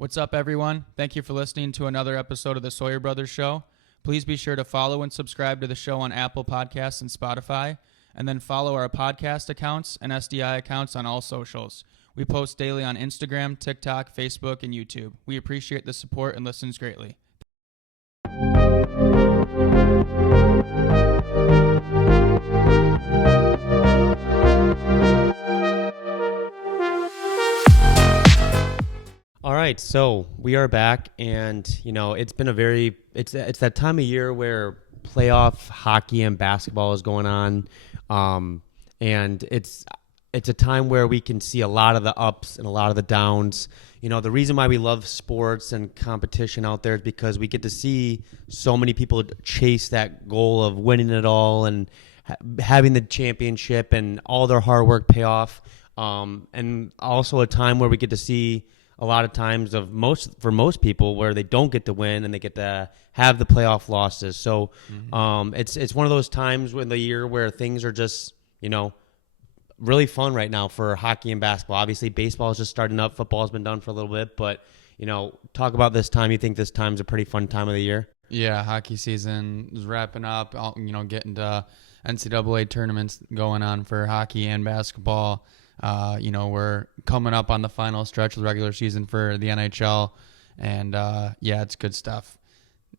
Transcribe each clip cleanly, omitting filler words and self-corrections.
What's up, everyone? Thank you for listening to another episode of the Sawyer Brothers Show. Please be sure to follow and subscribe to the show on Apple Podcasts and Spotify, and then follow our podcast accounts and SDI accounts on all socials. We post daily on Instagram, TikTok, Facebook, and YouTube. We appreciate the support and listens greatly. All right, so we are back, and it's been it's that time of year where playoff hockey and basketball is going on, and it's a time where we can see a lot of the ups and a lot of the downs. The reason why we love sports and competition out there is because we get to see so many people chase that goal of winning it all and having the championship and all their hard work pay off, and also a time where we get to see a lot of times for most people where they don't get to win and they get to have the playoff losses. So it's one of those times in the year where things are just, really fun right now for hockey and basketball. Obviously, baseball is just starting up. Football's been done for a little bit. But, talk about this time. You think this time's a pretty fun time of the year? Yeah, hockey season is wrapping up, getting to NCAA tournaments going on for hockey and basketball. We're coming up on the final stretch of the regular season for the NHL, and it's good stuff.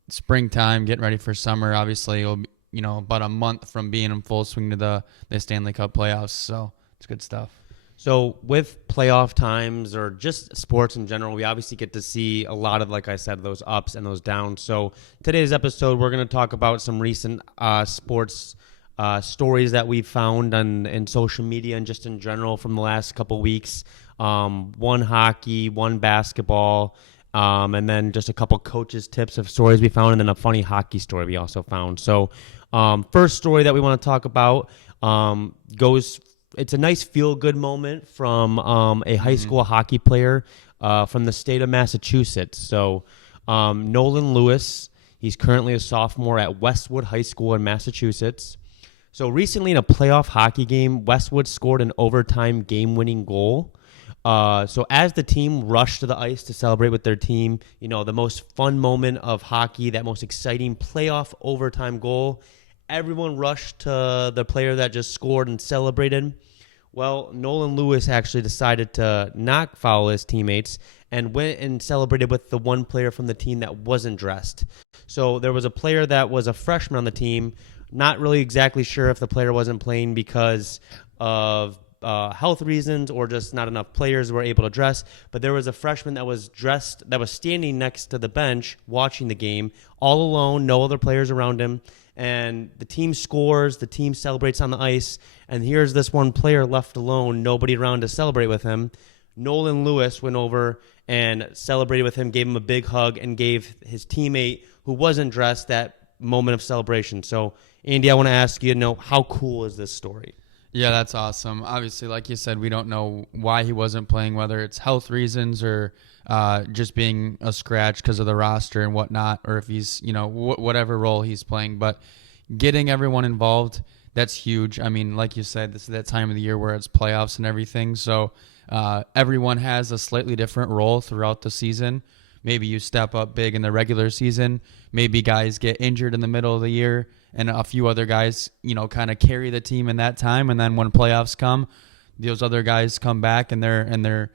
Springtime, getting ready for summer. Obviously, it'll be, about a month from being in full swing to the Stanley Cup playoffs, so it's good stuff. So with playoff times or just sports in general, we obviously get to see a lot of, like I said, those ups and those downs. So today's episode, we're going to talk about some recent sports stories that we've found in social media and just in general from the last couple weeks. One hockey, one basketball, and then just a couple coaches' tips of stories we found, and then a funny hockey story we also found. So first story that we want to talk about it's a nice feel-good moment from a high school hockey player from the state of Massachusetts. So Nolan Lewis, he's currently a sophomore at Westwood High School in Massachusetts. So recently in a playoff hockey game, Westwood scored an overtime game-winning goal. So as the team rushed to the ice to celebrate with their team, the most fun moment of hockey, that most exciting playoff overtime goal, everyone rushed to the player that just scored and celebrated. Well, Nolan Lewis actually decided to not foul his teammates and went and celebrated with the one player from the team that wasn't dressed. So there was a player that was a freshman on the team. Not really exactly sure if the player wasn't playing because of health reasons or just not enough players were able to dress. But there was a freshman that was dressed, that was standing next to the bench watching the game, all alone, no other players around him. And the team scores, the team celebrates on the ice, and here's this one player left alone, nobody around to celebrate with him. Nolan Lewis went over and celebrated with him, gave him a big hug, and gave his teammate who wasn't dressed that moment of celebration. So Andy, I want to ask you, how cool is this story? Yeah, that's awesome. Obviously, like you said, we don't know why he wasn't playing, whether it's health reasons or just being a scratch because of the roster and whatnot, or if he's, whatever role he's playing. But getting everyone involved, that's huge. I mean, like you said, this is that time of the year where it's playoffs and everything. So everyone has a slightly different role throughout the season. Maybe you step up big in the regular season. Maybe guys get injured in the middle of the year, and a few other guys, kind of carry the team in that time. And then when playoffs come, those other guys come back and they're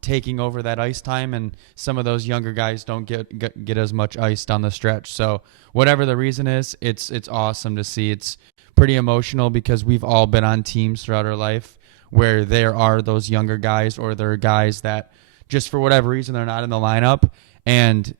taking over that ice time. And some of those younger guys don't get as much ice down the stretch. So whatever the reason is, it's awesome to see. It's pretty emotional because we've all been on teams throughout our life where there are those younger guys, or there are guys that just for whatever reason they're not in the lineup. And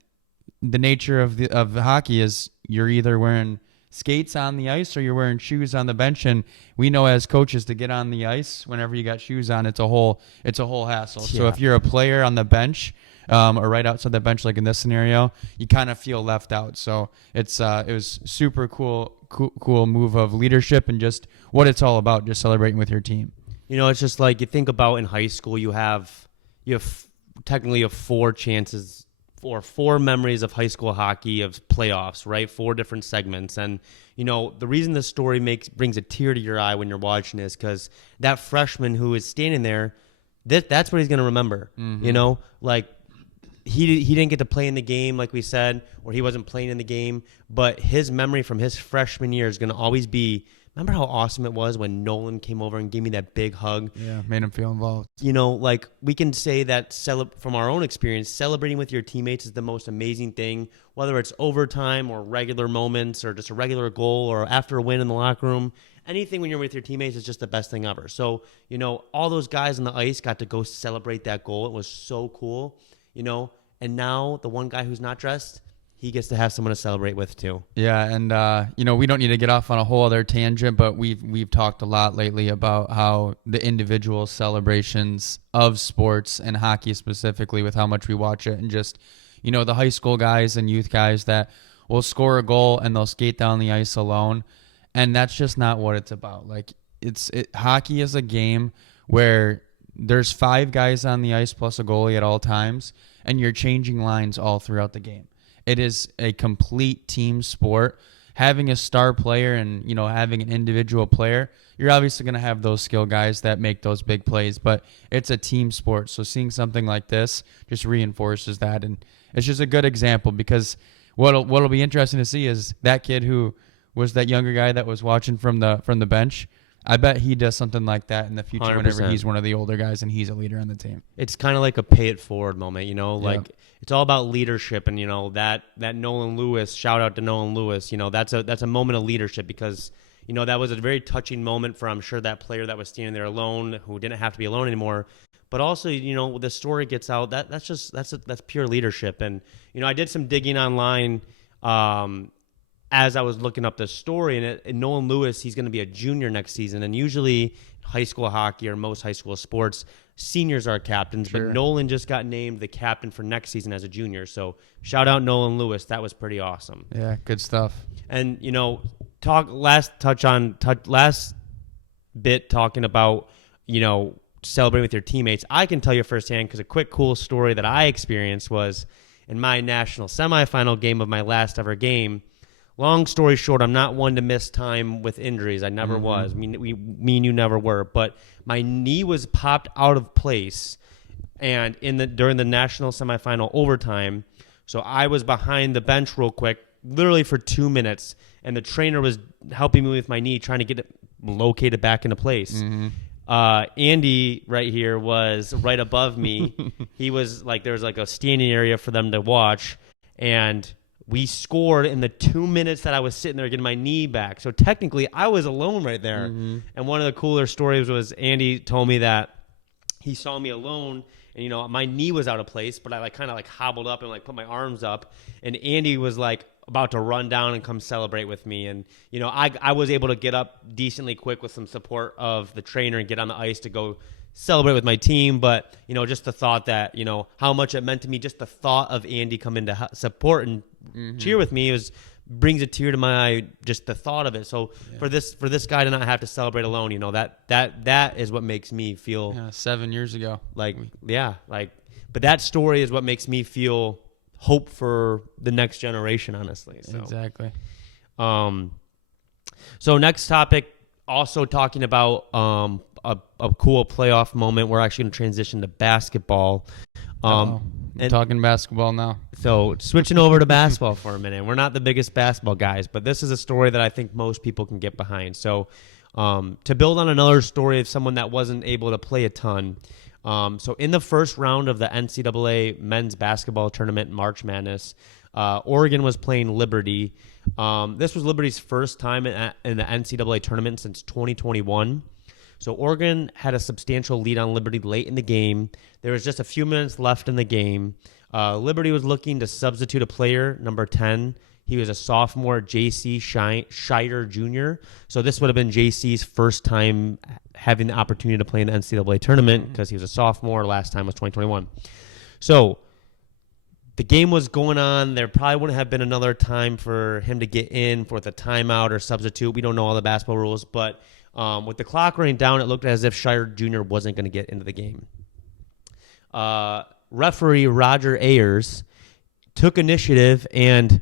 the nature of the hockey is you're either wearing skates on the ice or you're wearing shoes on the bench, and we know as coaches to get on the ice whenever you got shoes on, it's a whole hassle. Yeah. So if you're a player on the bench or right outside the bench, like in this scenario, you kind of feel left out. So it was super cool move of leadership and just what it's all about, just celebrating with your team. It's just like you think about in high school, you have technically 4 chances or 4 memories of high school hockey of playoffs, right? 4 different segments. And, the reason this story brings a tear to your eye when you're watching this, because that freshman who is standing there, that's what he's going to remember. Mm-hmm. Like he didn't get to play in the game, like we said, or he wasn't playing in the game. But his memory from his freshman year is going to always be, remember how awesome it was when Nolan came over and gave me that big hug? Yeah, made him feel involved. Like we can say that from our own experience, celebrating with your teammates is the most amazing thing, whether it's overtime or regular moments or just a regular goal or after a win in the locker room. Anything when you're with your teammates is just the best thing ever. So, all those guys on the ice got to go celebrate that goal. It was so cool, and now the one guy who's not dressed, he gets to have someone to celebrate with too. Yeah, and we don't need to get off on a whole other tangent, but we've talked a lot lately about how the individual celebrations of sports and hockey specifically, with how much we watch it, and just the high school guys and youth guys that will score a goal and they'll skate down the ice alone, and that's just not what it's about. Like hockey is a game where there's 5 guys on the ice plus a goalie at all times, and you're changing lines all throughout the game. It is a complete team sport. Having a star player and, having an individual player, you're obviously going to have those skill guys that make those big plays, but it's a team sport. So seeing something like this just reinforces that. And it's just a good example, because what'll be interesting to see is that kid who was that younger guy that was watching from the bench. I bet he does something like that in the future 100%. Whenever he's one of the older guys and he's a leader on the team. It's kind of like a pay it forward moment, It's all about leadership, and that Nolan Lewis, shout out to Nolan Lewis, that's a moment of leadership, because that was a very touching moment for, I'm sure, that player that was standing there alone, who didn't have to be alone anymore. But also, the story gets out, that's pure leadership. And I did some digging online as I was looking up the story, and Nolan Lewis, he's going to be a junior next season. And usually high school hockey or most high school sports, seniors are captains, Sure. But Nolan just got named the captain for next season as a junior. So shout out Nolan Lewis. That was pretty awesome. Yeah, good stuff. And, last bit talking about, celebrating with your teammates. I can tell you firsthand, because a quick cool story that I experienced was in my national semifinal game of my last ever game. Long story short, I'm not one to miss time with injuries. I never was. I mean, me and you never were. But my knee was popped out of place, and during the national semifinal overtime, so I was behind the bench real quick, literally for 2 minutes, and the trainer was helping me with my knee, trying to get it located back into place. Andy right here was right above me. He was like, there was like a standing area for them to watch, and we scored in the 2 minutes that I was sitting there getting my knee back. So technically, I was alone right there. And one of the cooler stories was Andy told me that he saw me alone, and my knee was out of place, but I kind of hobbled up and put my arms up, and Andy was about to run down and come celebrate with me. And I was able to get up decently quick with some support of the trainer and get on the ice to go celebrate with my team. But just the thought that how much it meant to me, just the thought of Andy coming to support and cheer with me brings a tear to my eye, just the thought of it. So for this guy to not have to celebrate alone, that is what makes me feel 7 years ago. But that story is what makes me feel hope for the next generation, honestly. So. Exactly. So next topic, also talking about a cool playoff moment. We're actually going to transition to basketball. And talking basketball now. So switching over to basketball for a minute. We're not the biggest basketball guys, but this is a story that I think most people can get behind. So to build on another story of someone that wasn't able to play a ton. So in the first round of the NCAA men's basketball tournament, March Madness, Oregon was playing Liberty. This was Liberty's first time in the NCAA tournament since 2021. So Oregon had a substantial lead on Liberty late in the game. There was just a few minutes left in the game. Liberty was looking to substitute a player, number 10. He was a sophomore, J.C. Scheider Jr. So this would have been J.C.'s first time having the opportunity to play in the NCAA tournament because he was a sophomore. Last time was 2021. So the game was going on. There probably wouldn't have been another time for him to get in for the timeout or substitute. We don't know all the basketball rules, but with the clock running down, it looked as if Scheider Jr. wasn't going to get into the game. Referee Roger Ayers took initiative and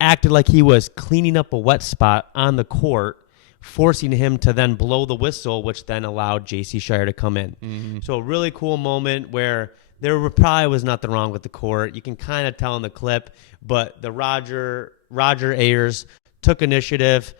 acted like he was cleaning up a wet spot on the court, forcing him to then blow the whistle, which then allowed J.C. Scheider to come in. So a really cool moment where probably was nothing wrong with the court. You can kind of tell in the clip, but the Roger Ayers took initiative,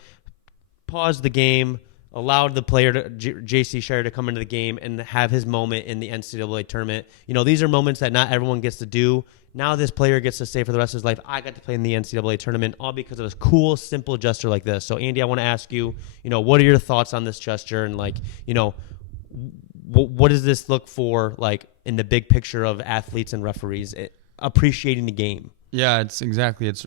paused the game, allowed the player, J.C. Shire, to come into the game and have his moment in the NCAA tournament. These are moments that not everyone gets to do. Now this player gets to say for the rest of his life, I got to play in the NCAA tournament, all because of this cool, simple gesture like this. So, Andy, I want to ask you, what are your thoughts on this gesture? And, what does this look for, in the big picture of athletes and referees appreciating the game? Yeah, it's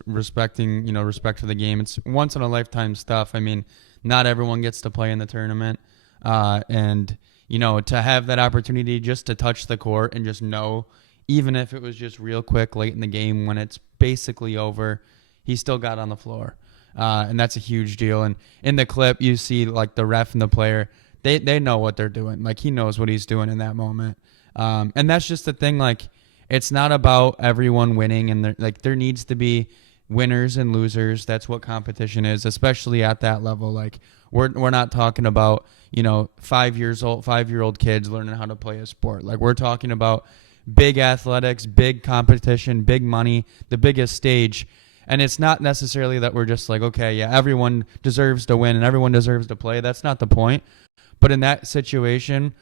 respecting, respect for the game. It's once in a lifetime stuff. I mean, not everyone gets to play in the tournament. And, to have that opportunity just to touch the court and just know, even if it was just real quick late in the game when it's basically over, he still got on the floor. And that's a huge deal. And in the clip, you see the ref and the player, they know what they're doing. He knows what he's doing in that moment. And that's just the thing. It's not about everyone winning, and there needs to be winners and losers. That's what competition is, especially at that level. We're not talking about 5-year-old kids learning how to play a sport. We're talking about big athletics, big competition, big money, the biggest stage. And it's not necessarily that we're just okay, yeah, everyone deserves to win and everyone deserves to play. That's not the point. But in that situation,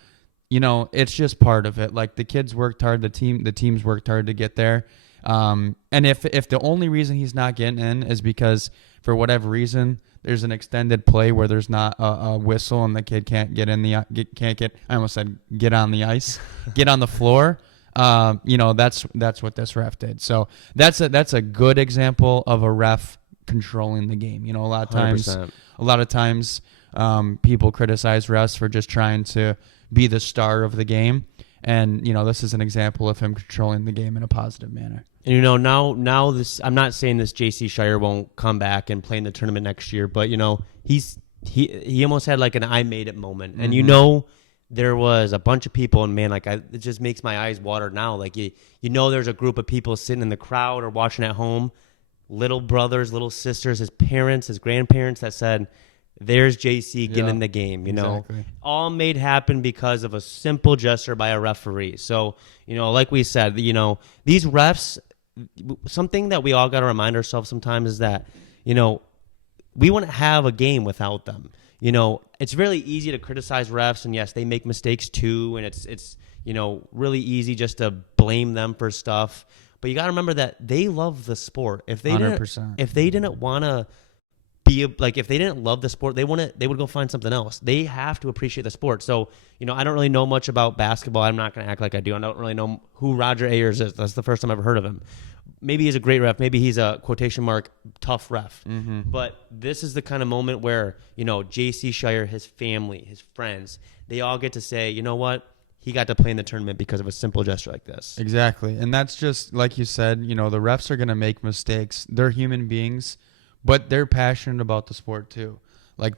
it's just part of it. The kids worked hard, the teams worked hard to get there. And if the only reason he's not getting in is because for whatever reason there's an extended play where there's not a whistle and the kid can't get on the ice, get on the floor. That's what this ref did. So that's a good example of a ref controlling the game. A lot of times people criticize refs for just trying to be the star of the game. And, this is an example of him controlling the game in a positive manner. And, now this, I'm not saying this J.C. Shire won't come back and play in the tournament next year, but, he almost had an I made it moment. And, there was a bunch of people, and man, it just makes my eyes water now. There's a group of people sitting in the crowd or watching at home, little brothers, little sisters, his parents, his grandparents, that said, there's JC getting in the game, exactly. All made happen because of a simple gesture by a referee. So, like we said, these refs, something that we all got to remind ourselves sometimes is that, we wouldn't have a game without them. It's really easy to criticize refs, and yes, they make mistakes too, and it's really easy just to blame them for stuff. But you got to remember that they love the sport. If they 100%. If they didn't want to if they didn't love the sport, they would go find something else. They have to appreciate the sport. So, I don't really know much about basketball. I'm not going to act like I do. I don't really know who Roger Ayers is. That's the first time I've ever heard of him. Maybe he's a great ref. Maybe he's a quotation mark tough ref. Mm-hmm. But this is the kind of moment where, J.C. Shire, his family, his friends, they all get to say, you know what? He got to play in the tournament because of a simple gesture like this. Exactly. And that's just, like you said, the refs are going to make mistakes. They're human beings, but they're passionate about the sport too.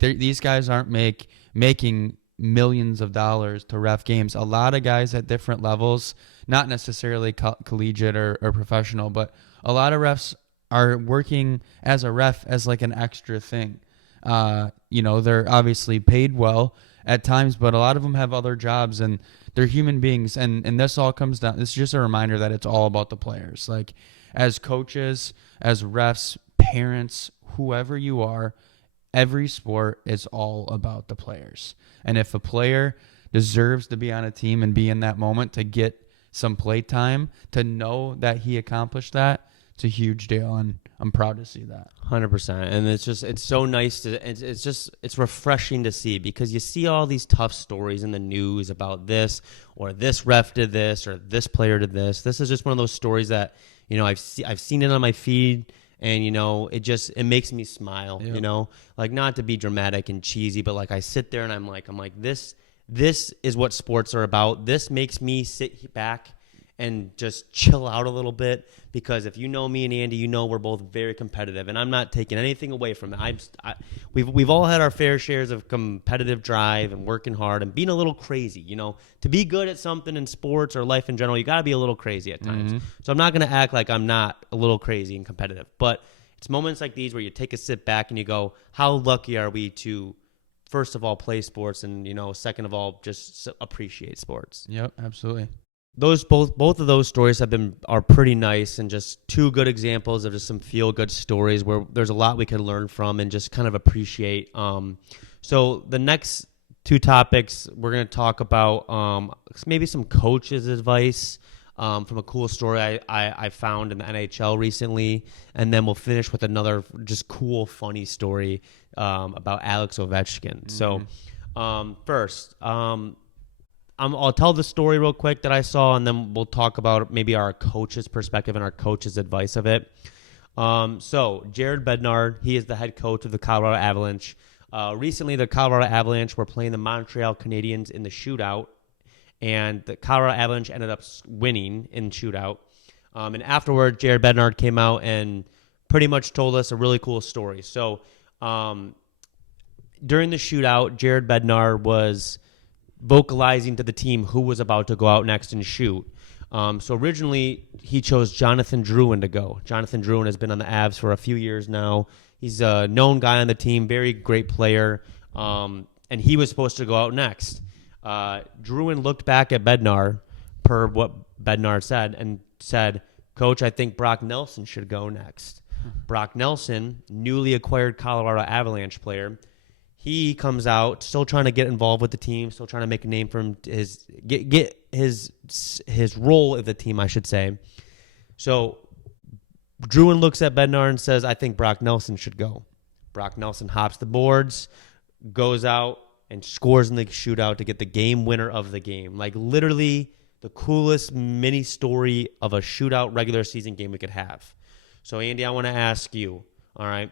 These guys aren't making millions of dollars to ref games. A lot of guys at different levels, not necessarily collegiate or professional, but a lot of refs are working as a ref as an extra thing. They're obviously paid well at times, but a lot of them have other jobs and they're human beings. And this all comes down. It's just a reminder that it's all about the players. As coaches, as refs, parents, whoever you are, every sport is all about the players. And if a player deserves to be on a team and be in that moment to get some play time, to know that he accomplished that, it's a huge deal, and I'm proud to see that. 100%. And it's so nice it's refreshing to see, because you see all these tough stories in the news about this, or this ref did this, or this player did this. This is just one of those stories that, I've seen it on my feed, and, it makes me smile, Yep. Not to be dramatic and cheesy, but I sit there and I'm like, this is what sports are about. This makes me sit back and just chill out a little bit, because if you know me and Andy, we're both very competitive, and I'm not taking anything away from it. We've all had our fair shares of competitive drive and working hard and being a little crazy. To be good at something in sports or life in general, you got to be a little crazy at times. Mm-hmm. So I'm not going to act like I'm not a little crazy and competitive, but it's moments like these where you take a sit back and you go, how lucky are we to, first of all, play sports, and second of all, just appreciate sports. Yep, absolutely. both of those stories are pretty nice and just two good examples of just some feel good stories where there's a lot we can learn from and just kind of appreciate. So the next two topics we're going to talk about maybe some coaches' advice from a cool story I found in the NHL recently, and then we'll finish with another just cool, funny story about Alex Ovechkin. Mm-hmm. So first, I'll tell the story real quick that I saw, and then we'll talk about maybe our coach's perspective and our coach's advice of it. So Jared Bednar, he is the head coach of the Colorado Avalanche. Recently, the Colorado Avalanche were playing the Montreal Canadiens in the shootout, and the Colorado Avalanche ended up winning in shootout. And afterward, Jared Bednar came out and pretty much told us a really cool story. So during the shootout, Jared Bednar was vocalizing to the team who was about to go out next and shoot. So originally, he chose Jonathan Drouin to go. Jonathan Drouin has been on the Avs for a few years now. He's a known guy on the team, very great player, and he was supposed to go out next. Drouin looked back at Bednar, per what Bednar said, and said, "Coach, I think Brock Nelson should go next." Brock Nelson, newly acquired Colorado Avalanche player, he comes out, still trying to get involved with the team, still trying to make a name for him, get his role of the team, I should say. So Drouin looks at Bednar and says, "I think Brock Nelson should go." Brock Nelson hops the boards, goes out, and scores in the shootout to get the game winner of the game. Like literally the coolest mini story of a shootout regular season game we could have. So Andy, I want to ask you, all right,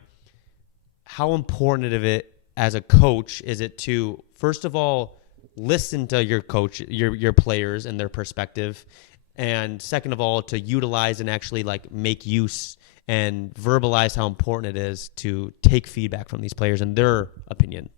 how important of it as a coach is it to, first of all, listen to your coach, your players and their perspective, and second of all, to utilize and actually like make use and verbalize how important it is to take feedback from these players and their opinion?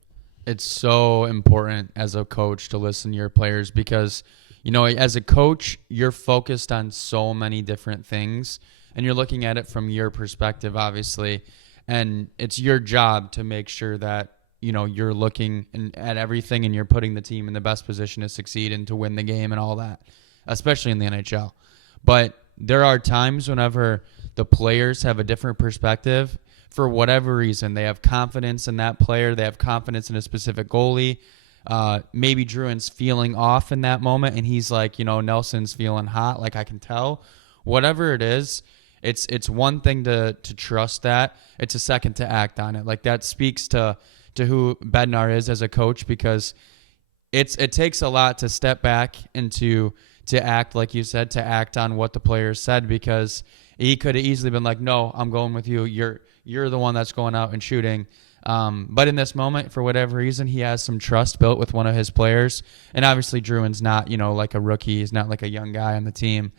It's so important as a coach to listen to your players because, you know, as a coach, you're focused on so many different things and you're looking at it from your perspective, obviously, and it's your job to make sure that, you know, you're looking at everything and you're putting the team in the best position to succeed and to win the game and all that, especially in the NHL. But there are times whenever the players have a different perspective for whatever reason. They have confidence in that player. They have confidence in a specific goalie. Maybe Drouin's feeling off in that moment and he's like, you know, Nelson's feeling hot, like I can tell. Whatever it is, it's one thing to trust that. It's a second to act on it. Like that speaks to who Bednar is as a coach because it takes a lot to step back and to act, like you said, to act on what the players said because he could have easily been like, no, I'm going with you. You're the one that's going out and shooting. But in this moment, for whatever reason, he has some trust built with one of his players. And obviously Drouin's not, you know, like a rookie. He's not like a young guy on the team.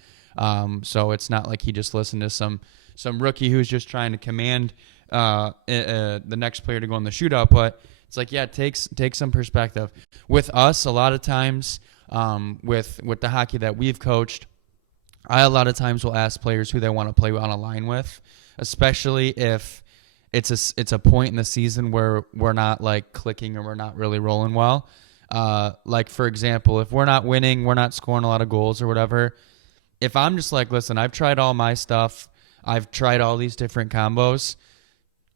So it's not like he just listened to some rookie who's just trying to command the next player to go in the shootout. But it's like, yeah, take some perspective. With us, a lot of times with the hockey that we've coached, I a lot of times will ask players who they want to play on a line with, especially if it's a point in the season where we're not like clicking or we're not really rolling well. Like for example, if we're not winning, we're not scoring a lot of goals or whatever. If I'm just like, listen, I've tried all my stuff, I've tried all these different combos,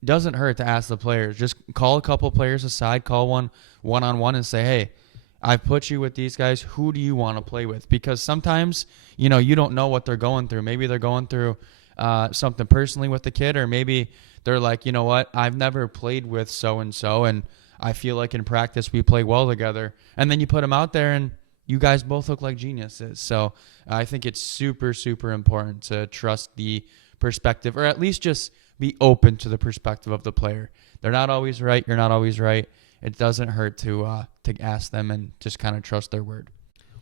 doesn't hurt to ask the players. Just call a couple players aside, call one-on-one and say, hey, I've put you with these guys. Who do you want to play with? Because sometimes, you know, you don't know what they're going through. Maybe they're going through something personally with the kid, or maybe they're like, you know what, I've never played with so-and-so, and I feel like in practice we play well together. And then you put them out there, and you guys both look like geniuses. So I think it's super, super important to trust the perspective, or at least just be open to the perspective of the player. They're not always right. You're not always right. It doesn't hurt to ask them and just kind of trust their word.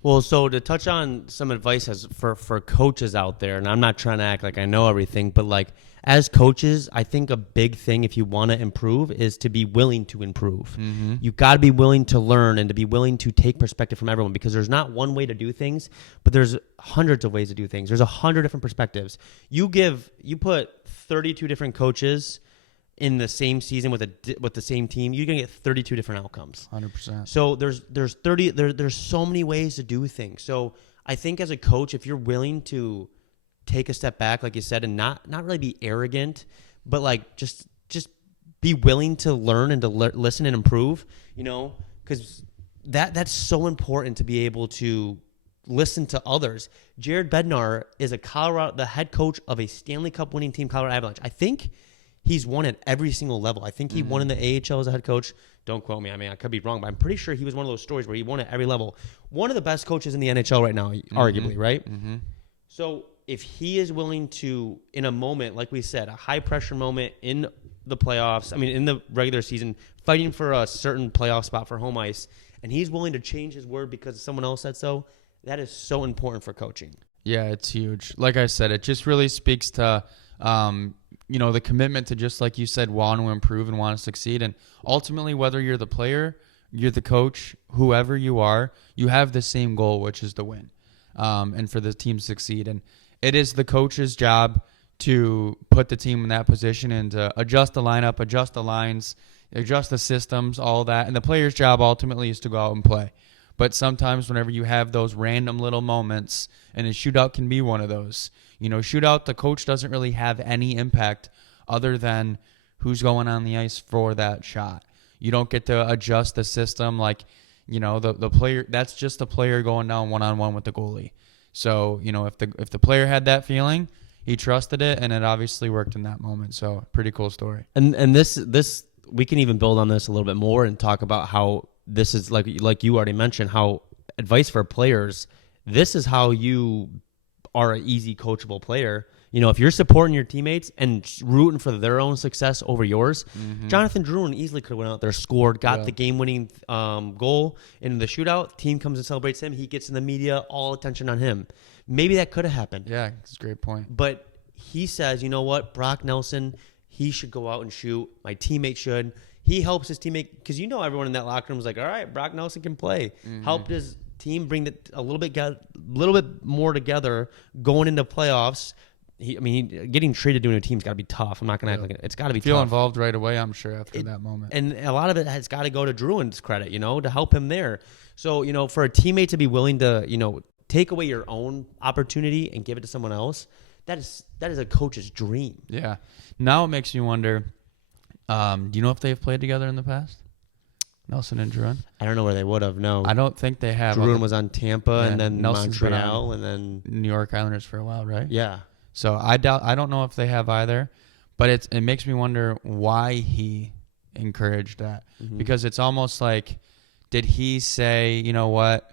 Well, so to touch on some advice for coaches out there, and I'm not trying to act like I know everything, but like as coaches, I think a big thing if you want to improve is to be willing to improve. Mm-hmm. You got to be willing to learn and to be willing to take perspective from everyone, because there's not one way to do things, but there's hundreds of ways to do things. There's 100 different perspectives. You put 32 different coaches in the same season with the same team, you're gonna get 32 different outcomes. 100%. So there's so many ways to do things. So I think as a coach, if you're willing to take a step back, like you said, and not really be arrogant, but like just be willing to learn and to listen and improve, because that's so important to be able to listen to others. Jared Bednar is the head coach of a Stanley Cup winning team, Colorado Avalanche. I think he's won at every single level. I think he won in the AHL as a head coach. Don't quote me. I mean, I could be wrong, but I'm pretty sure he was one of those stories where he won at every level. One of the best coaches in the NHL right now, arguably, right? Mm-hmm. So if he is willing to, in a moment, like we said, a high-pressure moment in the playoffs, in the regular season, fighting for a certain playoff spot for home ice, and he's willing to change his word because someone else said so, that is so important for coaching. Yeah, it's huge. Like I said, it just really speaks to, the commitment to, just like you said, want to improve and want to succeed. And ultimately, whether you're the player, you're the coach, whoever you are, you have the same goal, which is to win, and for the team to succeed. And it is the coach's job to put the team in that position and to adjust the lineup, adjust the lines, adjust the systems, all that. And the player's job ultimately is to go out and play. But sometimes whenever you have those random little moments, and a shootout can be one of those, shootout, the coach doesn't really have any impact other than who's going on the ice for that shot. You don't get to adjust the system like, the player, that's just the player going down one-on-one with the goalie. So, if the player had that feeling, he trusted it, and it obviously worked in that moment. So, pretty cool story. And this we can even build on this a little bit more and talk about how this is like you already mentioned, how advice for players, this is how you are an easy coachable player. If you're supporting your teammates and rooting for their own success over yours, Jonathan Drouin easily could have went out there, scored, got the game-winning goal in the shootout. Team comes and celebrates him. He gets in the media, all attention on him. Maybe that could have happened. Yeah, it's a great point. But he says, you know what, Brock Nelson, he should go out and shoot. My teammate should. He helps his teammate because everyone in that locker room was like, all right, Brock Nelson can play. Helped his team bring it a little bit more together going into playoffs. Getting traded to a new team's got to be tough. I'm not going to act like it's got to be Feel tough. involved right away, I'm sure, after that moment. And a lot of it has got to go to Drouin's credit, to help him there. So, for a teammate to be willing to, take away your own opportunity and give it to someone else, that is a coach's dream. Yeah. Now it makes me wonder, do you know if they've played together in the past? Nelson and Drouin? I don't know where they would have, no. I don't think they have. Drouin was on Tampa and then Nelson's Montreal and then New York Islanders for a while, right? Yeah. So I don't know if they have either, but it makes me wonder why he encouraged that. Because it's almost like, did he say, you know what,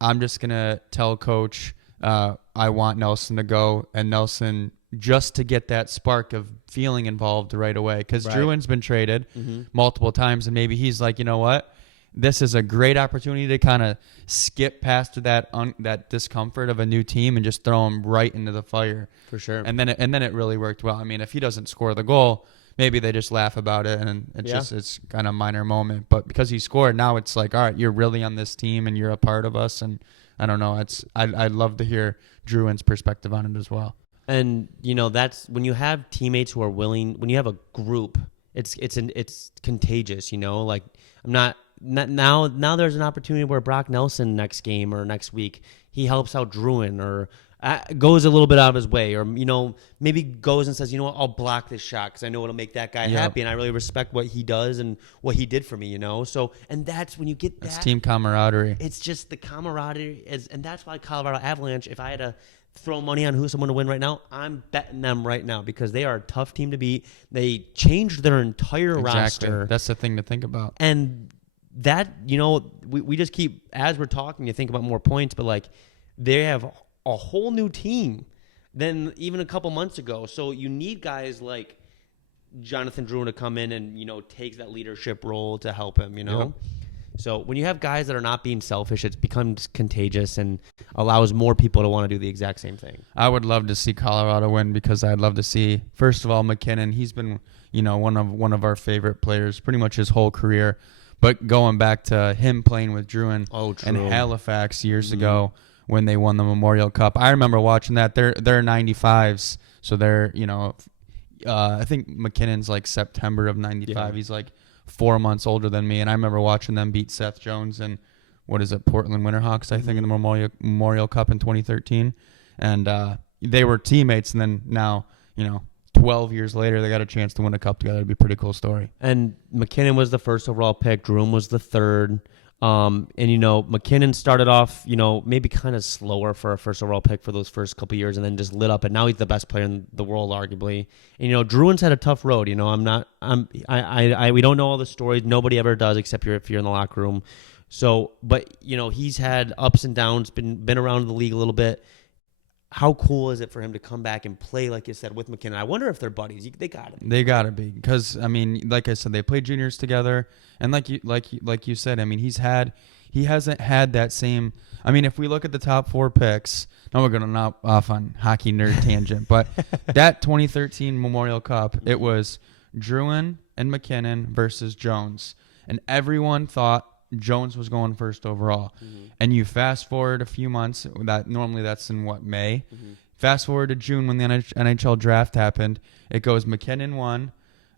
I'm just going to tell coach I want Nelson to go, and Nelson just to get that spark of feeling involved right away, because Drouin's been traded multiple times, and maybe he's like, you know what, this is a great opportunity to kind of skip past that discomfort of a new team and just throw him right into the fire. For sure. And then it really worked well. If he doesn't score the goal, maybe they just laugh about it, and it's kind of a minor moment. But because he scored, now it's like, all right, you're really on this team and you're a part of us. And I don't know, I'd love to hear Drouin's perspective on it as well. And that's when you have teammates who are willing. When you have a group, it's contagious. Like I'm not now. There's an opportunity where Brock Nelson next game or next week he helps out Drouin or goes a little bit out of his way, or maybe goes and says, you know what, I'll block this shot because I know it'll make that guy happy, and I really respect what he does and what he did for me. So and that's when you get that. It's team camaraderie. It's just the camaraderie and that's why Colorado Avalanche. If I had to throw money on someone to win right now, I'm betting them right now because they are a tough team to beat. They changed their entire roster. That's the thing to think about. And that, we just keep, as we're talking, you think about more points, but like they have a whole new team than even a couple months ago. So you need guys like Jonathan Drouin to come in and, take that leadership role to help him, Yep. So when you have guys that are not being selfish, it becomes contagious and allows more people to want to do the exact same thing. I would love to see Colorado win because I'd love to see, first of all, McKinnon. He's been, one of our favorite players pretty much his whole career. But going back to him playing with Drouin and Halifax years ago when they won the Memorial Cup, I remember watching that. They're 95s, so they're, I think McKinnon's like September of 95. Yeah. He's like 4 months older than me, and I remember watching them beat Seth Jones and what is it, Portland Winterhawks, I think, in the Memorial Cup in 2013. And they were teammates, and then now, 12 years later, they got a chance to win a cup together. It'd be a pretty cool story. And McKinnon was the first overall pick. Druin was the third. McKinnon started off, maybe kind of slower for a first overall pick for those first couple years, and then just lit up. And now he's the best player in the world, arguably. And Druin's had a tough road. We don't know all the stories. Nobody ever does, except if you're in the locker room. So, but he's had ups and downs. Been around the league a little bit. How cool is it for him to come back and play, like you said, with McKinnon? I wonder if they're buddies. They gotta be. They gotta be, because like I said, they played juniors together, and like you said, he hasn't had that same. If we look at the top 4 picks, now we're gonna knock off on hockey nerd tangent, but that 2013 Memorial Cup, it was Druin and McKinnon versus Jones, and everyone thought Jones was going first overall. And you fast forward a few months, normally that's in May. Fast forward to June when the NHL draft happened. It goes McKinnon 1,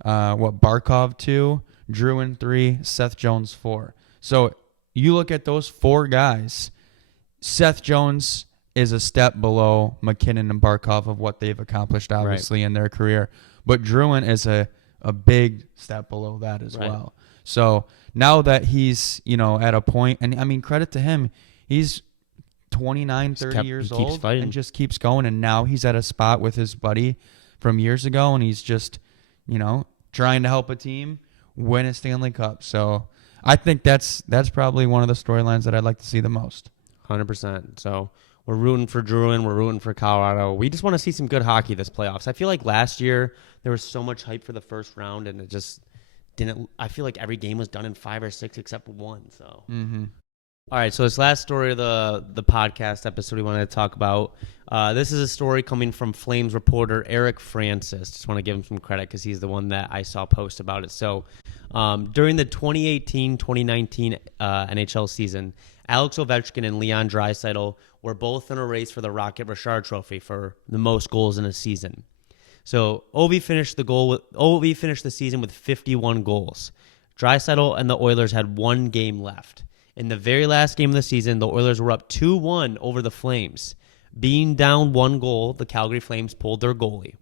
Barkov 2, Druin 3, Seth Jones 4. So you look at those 4 guys, Seth Jones is a step below McKinnon and Barkov of what they've accomplished, obviously, in their career. But Druin is a big step below that as well. So now that he's, at a point, and credit to him, he's 29, 30 years old and just keeps going. And now he's at a spot with his buddy from years ago, and he's just, trying to help a team win a Stanley Cup. So I think that's probably one of the storylines that I'd like to see the most. 100%. So we're rooting for Druin. We're rooting for Colorado. We just want to see some good hockey this playoffs. I feel like last year there was so much hype for the first round, and it just didn't. I feel like every game was done in 5 or 6 except 1. So, All right. So this last story of the podcast episode we wanted to talk about. This is a story coming from Flames reporter Eric Francis. Just want to give him some credit because he's the one that I saw post about it. So, during the 2018-2019 NHL season, Alex Ovechkin and Leon Draisaitl were both in a race for the Rocket Richard Trophy for the most goals in a season. So Ovi finished the season with 51 goals. Draisaitl and the Oilers had 1 game left. In the very last game of the season, the Oilers were up 2-1 over the Flames. Being down 1 goal, the Calgary Flames pulled their goalie.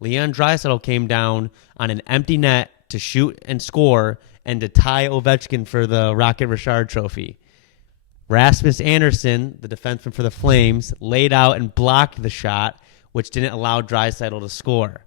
Leon Draisaitl came down on an empty net to shoot and score and to tie Ovechkin for the Rocket Richard Trophy. Rasmus Andersson, the defenseman for the Flames, laid out and blocked the shot, which didn't allow Draisaitl to score.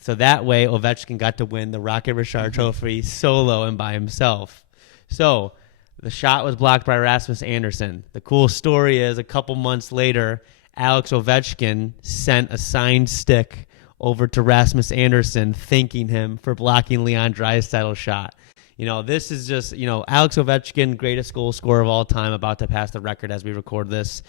So that way, Ovechkin got to win the Rocket Richard Trophy solo and by himself. So the shot was blocked by Rasmus Andersson. The cool story is a couple months later, Alex Ovechkin sent a signed stick over to Rasmus Andersson, thanking him for blocking Leon Draisaitl's shot. This is just, Alex Ovechkin, greatest goal scorer of all time, about to pass the record as we record this.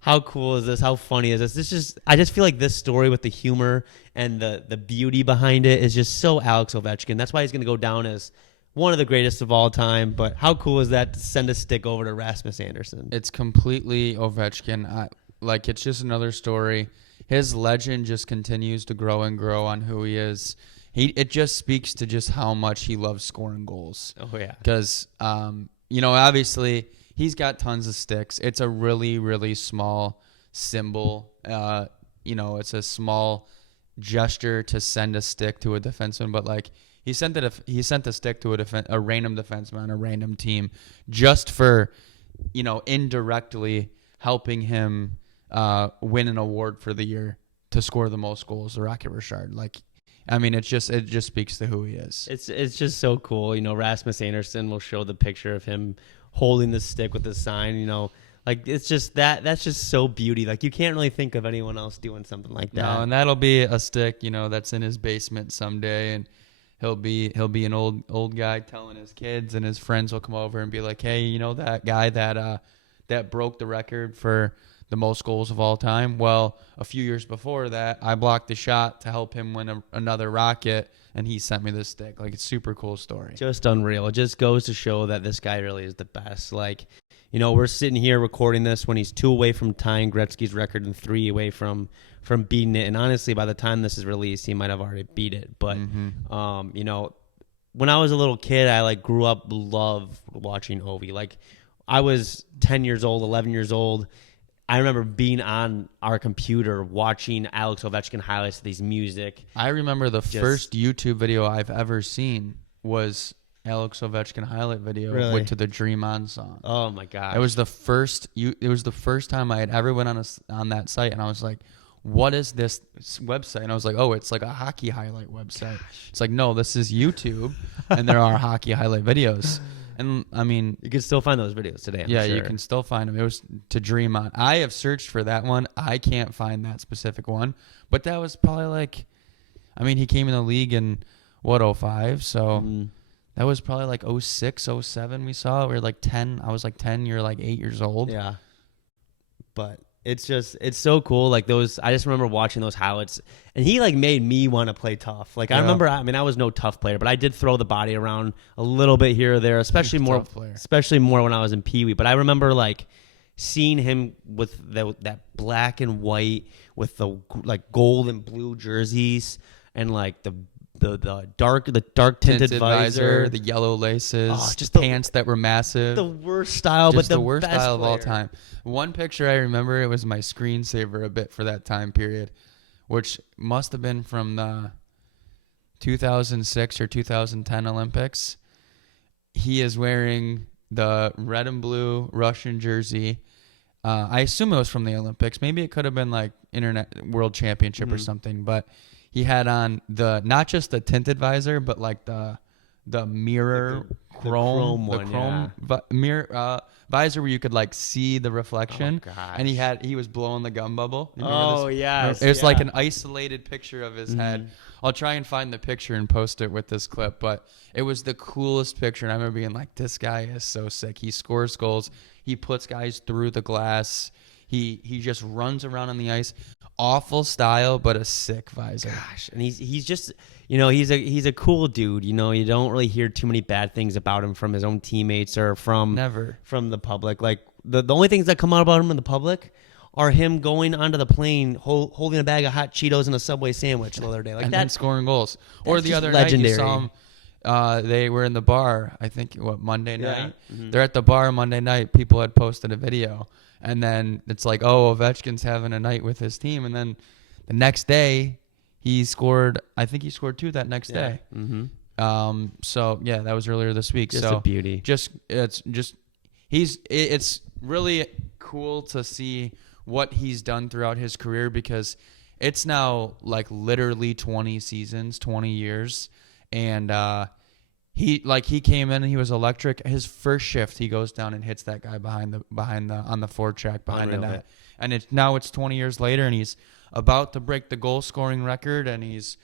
How cool is this? How funny is this? I just feel like this story with the humor and the beauty behind it is just so Alex Ovechkin. That's why he's going to go down as one of the greatest of all time. But how cool is that to send a stick over to Rasmus Andersson? It's completely Ovechkin. It's just another story. His legend just continues to grow and grow on who he is. It just speaks to just how much he loves scoring goals. Oh, yeah. Because, obviously he's got tons of sticks. It's a really, really small symbol. It's a small gesture to send a stick to a defenseman, but he sent the stick to a random defenseman on a random team just for, indirectly helping him win an award for the year to score the most goals, the Rocket Richard. It just speaks to who he is. It's just so cool. Rasmus Andersson will show the picture of him holding the stick with the sign. It's just that's just so beauty. You can't really think of anyone else doing something like that. No, and that'll be a stick, that's in his basement someday, and he'll be an old guy telling his kids, and his friends will come over and be like, hey, that guy that broke the record for the most goals of all time. Well, a few years before that, I blocked the shot to help him win another Rocket, and he sent me this stick. It's a super cool story. Just unreal. It just goes to show that this guy really is the best. We're sitting here recording this when he's 2 away from tying Gretzky's record and 3 away from beating it. And honestly, by the time this is released, he might have already beat it. But, when I was a little kid, I grew up love watching Ovi. I was 10 years old, 11 years old. I remember being on our computer watching Alex Ovechkin highlights of these music. I remember the first YouTube video I've ever seen was Alex Ovechkin highlight video Really? to the Dream On song. Oh my gosh. It was the first time I had ever went on that site, and I was like, what is this website? And I was like, oh, it's like a hockey highlight website. It's like, no, this is YouTube, and there are hockey highlight videos. And I mean, you can still find those videos today. I'm yeah, sure. you can still find them. It was to Dream On. I have searched for that one. I can't find that specific one, but that was probably like, I mean, he came in the league in what, 05, so that was probably like 06, 07 we saw it. We were like 10. I was like 10. You're like 8 years old. Yeah. But it's so cool. Like those, I just remember watching those highlights, and he like made me want to play tough. Like I remember, I mean, I was no tough player, but I did throw the body around a little bit here or there, especially more when I was in Pee Wee. But I remember like seeing him with that black and white with the like gold and blue jerseys and like the dark tinted visor, the yellow laces, just pants that were massive. The worst style, just but the worst best style of all player. time. One picture I remember, it was my screensaver a bit for that time period, which must have been from the 2006 or 2010 Olympics. He is wearing the red and blue Russian jersey. I assume it was from the Olympics. Maybe it could have been like Internet World Championship or something, but he had on not just the tinted visor, but like the mirror chrome mirror visor where you could like see the reflection. And he was blowing the gum bubble. Oh yes, it was like an isolated picture of his head. I'll try and find the picture and post it with this clip, but it was the coolest picture. And I remember being like, this guy is so sick. He scores goals. He puts guys through the glass. He just runs around on the ice. Awful style, but a sick visor. Gosh, and he's just, he's a cool dude. You don't really hear too many bad things about him from his own teammates or from the public. Like the only things that come out about him in the public are him going onto the plane holding a bag of hot Cheetos and a Subway sandwich the other day, like and that, then scoring goals. Or the other legendary. night you saw him. They were in the bar. I think Monday night. They're at the bar Monday night. People had posted a video. And then it's like, oh, Ovechkin's having a night with his team. And then the next day, he scored 2 that next day. So, yeah, that was earlier this week. Just a beauty. It's really cool to see what he's done throughout his career, because it's now like literally 20 seasons, 20 years. And he came in and he was electric. His first shift, he goes down and hits that guy on the forecheck behind the net. And it's 20 years later, and he's about to break the goal scoring record, and he's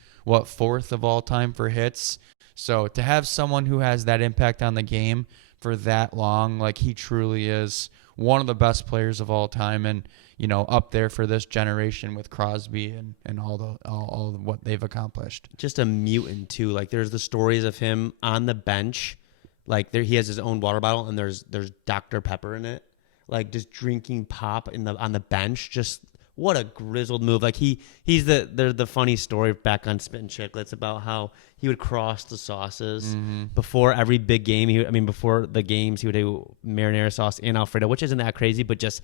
fourth of all time for hits. So to have someone who has that impact on the game for that long, like he truly is one of the best players of all time, and up there for this generation with Crosby and all what they've accomplished. Just a mutant too. Like there's the stories of him on the bench, like he has his own water bottle and there's Dr. Pepper in it, like just drinking pop on the bench. Just what a grizzled move. Like he's the funny story back on Spittin' Chicklets about how he would cross the sauces before every big game. Before the games, he would do marinara sauce and Alfredo, which isn't that crazy, but just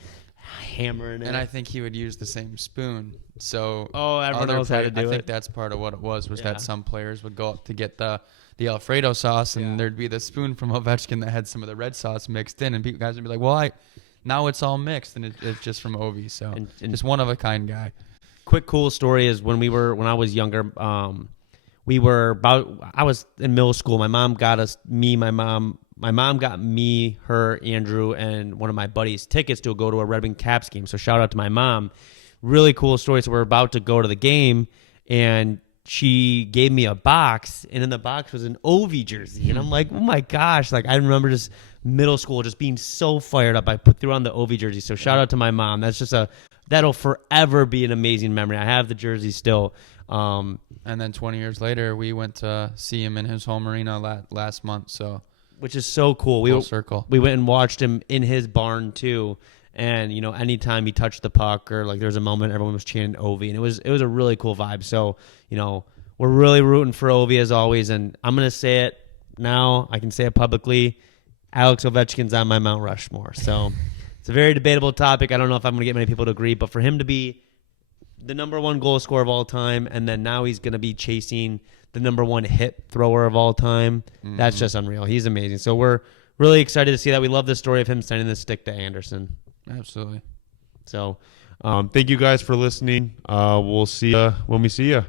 hammering it. And I think he would use the same spoon. So everyone else had to do it. I think that's part of what it was that some players would go up to get the Alfredo sauce, and there'd be the spoon from Ovechkin that had some of the red sauce mixed in, and guys would be like, now it's all mixed, and it's just from Ovi. So and just one of a kind guy. Quick cool story is when I was younger, I was in middle school. My mom got me, her, Andrew, and one of my buddies tickets to go to a Red Wing Caps game. So shout out to my mom. Really cool story. So we're about to go to the game, and she gave me a box, and in the box was an Ovi jersey. And I'm like, oh my gosh. Like I remember just middle school just being so fired up. I threw on the Ovi jersey. So shout out to my mom. That's just that'll forever be an amazing memory. I have the jersey still. And then 20 years later, we went to see him in his home arena last month. So, which is so cool. Full circle. We went and watched him in his barn too. And anytime he touched the puck or like there was a moment, everyone was chanting Ovi, and it was a really cool vibe. So we're really rooting for Ovi as always. And I'm gonna say it now. I can say it publicly. Alex Ovechkin's on my Mount Rushmore. So it's a very debatable topic. I don't know if I'm going to get many people to agree, but for him to be the number one goal scorer of all time, and then now he's going to be chasing the number one hit thrower of all time, that's just unreal. He's amazing. So we're really excited to see that. We love the story of him sending the stick to Anderson. Absolutely. So thank you guys for listening. We'll see you when we see you.